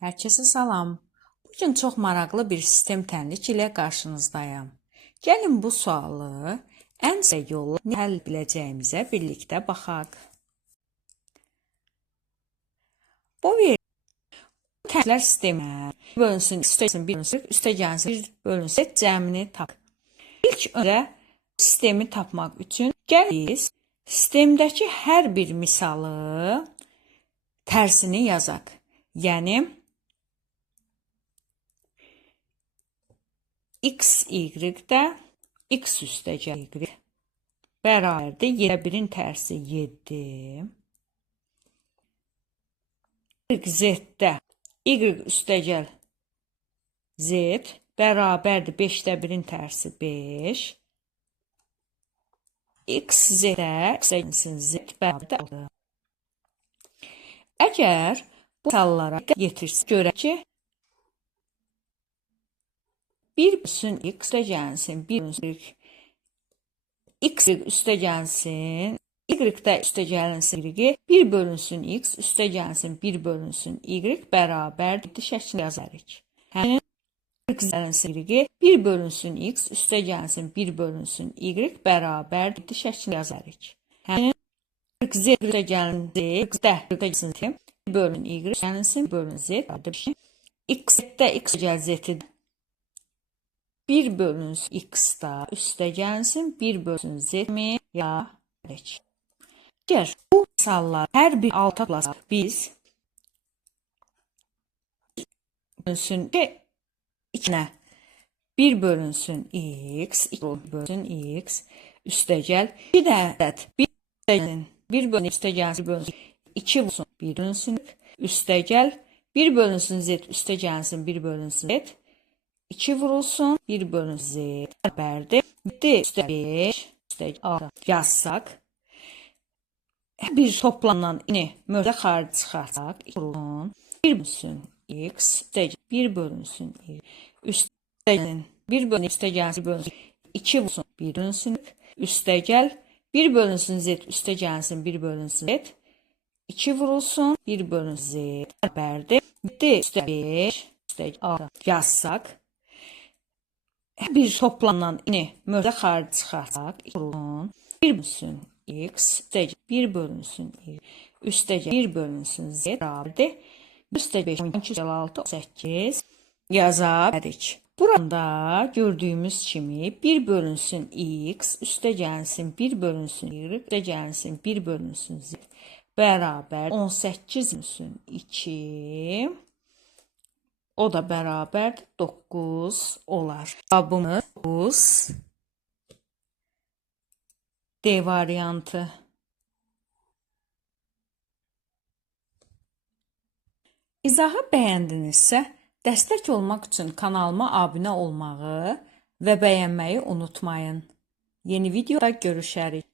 Herkese salam. Bugün çox maraqlı bir sistem tənlik ilə qarşınızdayım. Gəlin bu sualı ən səy yolla həll biləcəyimizə birlikdə baxaq. Bu tənliklər sistemi bölünsün, üstəgəlsin, bir bölünsün, cəmini tap. İlk öncə sistemi tapmaq üçün gəlin sistemdəki hər bir misalı tərsini yazaq. Yəni x, y-də x üstəgəl y bərabərdir 7-in tərsi 7. Z-də y üstəgəl z bərabərdir 5-də 1-in tərsi 5. X, z-də z bərabərdir 6. Əgər bu misallara yetirsək, görək ki, 1 bölünsün x üstəgəlsin, 1 bölünsün x üstəgəlsin, y-də üstəgəlsin y, 1 bölünsün x üstəgəlsin, 1 bölünsün y bərabərdir şəklini yazarıq. Həmin üstəgəlsin y, 1 bölünsün x üstəgəlsin, 1 bölünsün y bərabərdir şəklini yazarıq. Həmin z üstəgəlsin z, 1 bölün y üstəgəlsin, 1 bölün z x-də x üstəgəl z-dir. 1 bölünsün x-da üstəgəlsin, 1 bölünsün z-mi yazarıq. Əgər bu misallar hər bir alta toplasaq, biz bölünsün 2-nə 1 bölünsün x, 2 bölünsün x üstəgəl 2 ədəd 1 bölünsün üstəgəlsin, 1 bölünsün 2 vursun 1 bölünsün üstəgəl 1 bölünsün z üstəgəlsin, 1 bölünsün z 2 vurulsun, 1 bölünsün z bərabərdir. 7 üstə 5 üstə 6 yazsaq. Bir toplanan mövzuda xarici çıxarsaq, 2 vurulsun, 1 bölünsün x üstəgəl 1 bölünsün y üstəgəlsin, 1 bölünsün üstəgəlsin, 1 bölünsün 2 vurulsun, 1 bölünsün üstəgəl 1 bölünsün z üstəgəlsin, 1 bölünsün z 2 vurulsun, 1 bölünsün z bərabərdir. 7 üstə 5 üstə 6 yazsaq. Bir toplanan mövzuda xarici çıxarsaq, 2 vurulsun, 1 bölünsün x üstəgəl 1 bölünsün y üstəgəl 1 bölünsün z bərabərdir. Üstə 5 12 6 18 yaza bilərik. Burada gördüyümüz kimi 1 bölünsün x üstəgəlsin, 1 bölünsün y üstəgəlsin, 1 bölünsün z bərabər 18 bölünsün 2. O da bərabər 9 olar. Cavabımız 9. D variantı. İzahı bəyəndinizsə, dəstək olmaq üçün kanalıma abunə olmağı və bəyənməyi unutmayın. Yeni videoda görüşərik.